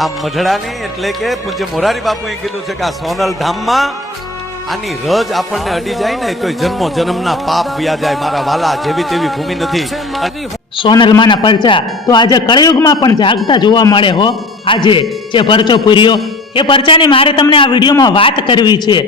આ મઢડાની એટલે કે પૂજ્ય મોરારી બાપુએ કીધું છે કે આ સોનલ ધામમાં આની રજ આપણને અડી જાય ને તો જન્મો જન્મના પાપ વ્યા જાય મારા વાલા, જેવી તેવી ભૂમિ નથી. સોનલમાના પરચા તો આજે કળયુગમાં પણ જાગતા જોવા મળે હો. આજે જે પરચો પૂર્યો એ પરચાની મારે તમને આ વિડીયોમાં વાત કરવી છે.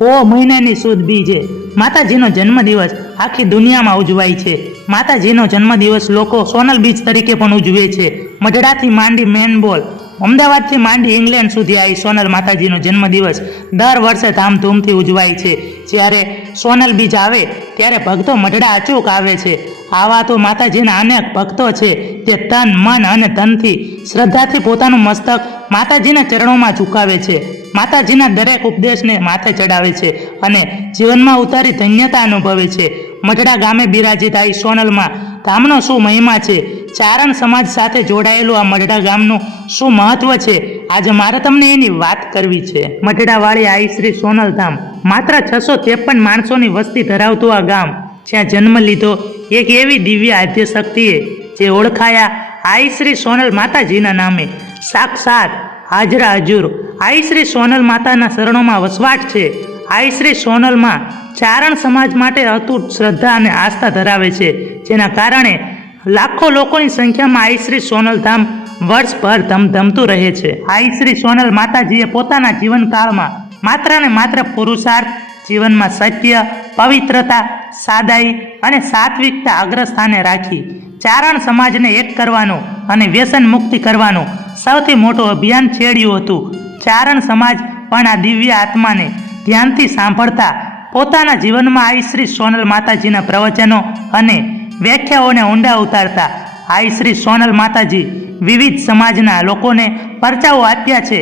પો મહિનાની સુદ બીજે માતાજીનો જન્મદિવસ આખી દુનિયામાં ઉજવાય છે. માતાજીનો જન્મદિવસ લોકો સોનલ બીચ તરીકે પણ ઉજવે છે. મઢડાથી માંડી મેનબોલ, અમદાવાદથી માંડી ઇંગ્લેન્ડ સુધી આવી સોનલ માતાજીનો જન્મદિવસ દર વર્ષે ધામધૂમથી ઉજવાય છે. જ્યારે સોનલ બીજ આવે ત્યારે ભક્તો મઢડા અચૂક આવે છે. આવા તો માતાજીના અનેક ભક્તો છે તે તન મન અને ધનથી શ્રદ્ધાથી પોતાનું મસ્તક માતાજીના ચરણોમાં ઝુકાવે છે. માતાજીના દરેક ઉપદેશને માથે ચડાવે છે અને જીવનમાં ઉતારી ધન્યતા અનુભવે છે. મઢડા ગામે બિરાજિત આવી સોનલમાં ધામનો શું મહિમા છે, ચારણ સમાજ સાથે જોડાયેલું આ મઢડા ગામનું શું મહત્વ છે, આજે મારે તમને એની વાત કરવી છે. મઢડાવાળી આઈ શ્રી સોનલ ધામ માત્ર 653 માણસોની વસ્તી ધરાવતું આ ગામ, જ્યાં જન્મ લીધો એક એવી દિવ્ય આદ્ય શક્તિએ જે ઓળખાયા આઈ શ્રી સોનલ માતાજીના નામે. સાક્ષાત હાજરા હજુર આઈ શ્રી સોનલ માતાના શરણોમાં વસવાટ છે. આઈ શ્રી સોનલમાં ચારણ સમાજ માટે અતૂટ શ્રદ્ધા અને આસ્થા ધરાવે છે, જેના કારણે લાખો લોકોની સંખ્યામાં આઈ શ્રી સોનલ ધામ વર્ષભર ધમધમતું રહે છે. આઈ શ્રી સોનલ માતાજીએ પોતાના જીવનકાળમાં માત્ર ને માત્ર પુરુષાર્થ, જીવનમાં સત્ય, પવિત્રતા, સાદાઈ અને સાત્વિકતા અગ્રસ્થાને રાખી ચારણ સમાજને એક કરવાનું અને વ્યસન મુક્તિ કરવાનું સૌથી મોટું અભિયાન છેડ્યું હતું. ચારણ સમાજ પણ આ દિવ્ય આત્માને ધ્યાનથી સાંભળતા પોતાના જીવનમાં આઈ શ્રી સોનલ માતાજીના પ્રવચનો અને વ્યાખ્યાઓને ઊંડા ઉતારતા. આઈ શ્રી સોનલ માતાજી વિવિધ સમાજના લોકોને પરચાઓ આપ્યા છે.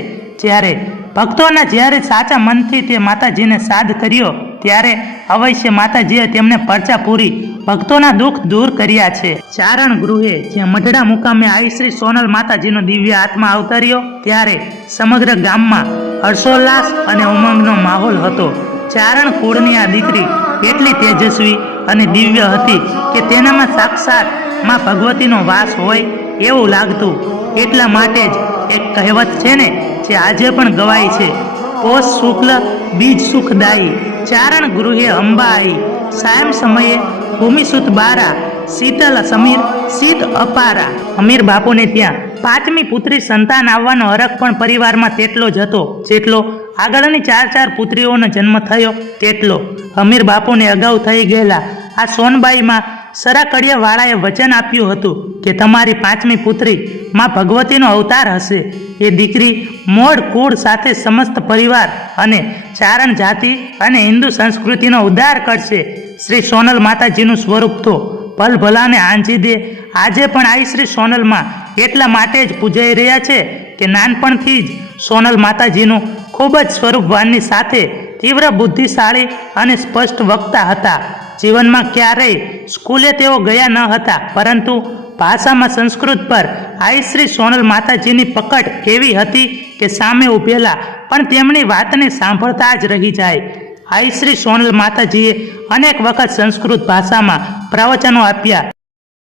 જ્યારે સાચા મનથી તે માતાજીને સાદ કર્યો ત્યારે અવશ્ય માતાજીએ તેમને પરચા પૂરી ભક્તોના દુઃખ દૂર કર્યા છે. ચારણ ગૃહે જ્યાં મઢડા મુકામે આઈ શ્રી સોનલ માતાજીનો દિવ્ય આત્મા અવતર્યો ત્યારે સમગ્ર ગામમાં હર્ષોલ્લાસ અને ઉમંગનો માહોલ હતો. ચારણ કુળની આ દીકરી એટલી તેજસ્વી અને દિવ્ય હતી કે તેનામાં સાક્ષાત માં ભગવતીનો વાસ હોય એવું લાગતું. એટલા માટે જ એક કહેવત છે ને જે આજે પણ ગવાય છે, પોષ શુક્લ બીજ સુખદાયી, ચારણ ગૃહે અંબા આઈ, સાયમ સમયે ભૂમિસુત બારા, શીતલ સમીર શીત અપારા. અમીર બાપુને ત્યાં 5મી પુત્રી સંતાન આવવાનો હરખ પણ પરિવારમાં તેટલો જ હતો જેટલો આગળની 4 પુત્રીઓનો જન્મ થયો તેટલો. અમીર બાપુને અગાઉ થઈ ગયેલા આ સોનબાઈમાં સરાકડિયા વાળાએ વચન આપ્યું હતું કે તમારી 5મી પુત્રી માં ભગવતીનો અવતાર હશે. એ દીકરી મોડ કુળ સાથે સમસ્ત પરિવાર અને ચારણ જાતિ અને હિન્દુ સંસ્કૃતિનો ઉદ્ધાર કરશે. શ્રી સોનલ માતાજીનું સ્વરૂપ તો ભલભલાને આંજી દે. આજે પણ આઈ શ્રી સોનલમાં એટલા માટે જ પૂજાઈ રહ્યા છે કે નાનપણથી જ સોનલ માતાજીનું ખૂબ જ સ્વરૂપવાનની સાથે તીવ્ર બુદ્ધિશાળી અને સ્પષ્ટ વક્તા હતા. જીવનમાં ક્યારેય સ્કૂલે તેઓ ગયા ન હતા, પરંતુ ભાષામાં સંસ્કૃત પર આઈ શ્રી સોનલ માતાજીની પકડ કેવી હતી કે સામે ઊભેલા પણ તેમની વાતને સાંભળતા જ રહી જાય. આઈ શ્રી સોનલ માતાજીએ અનેક વખત સંસ્કૃત ભાષામાં પ્રવચનો આપ્યા.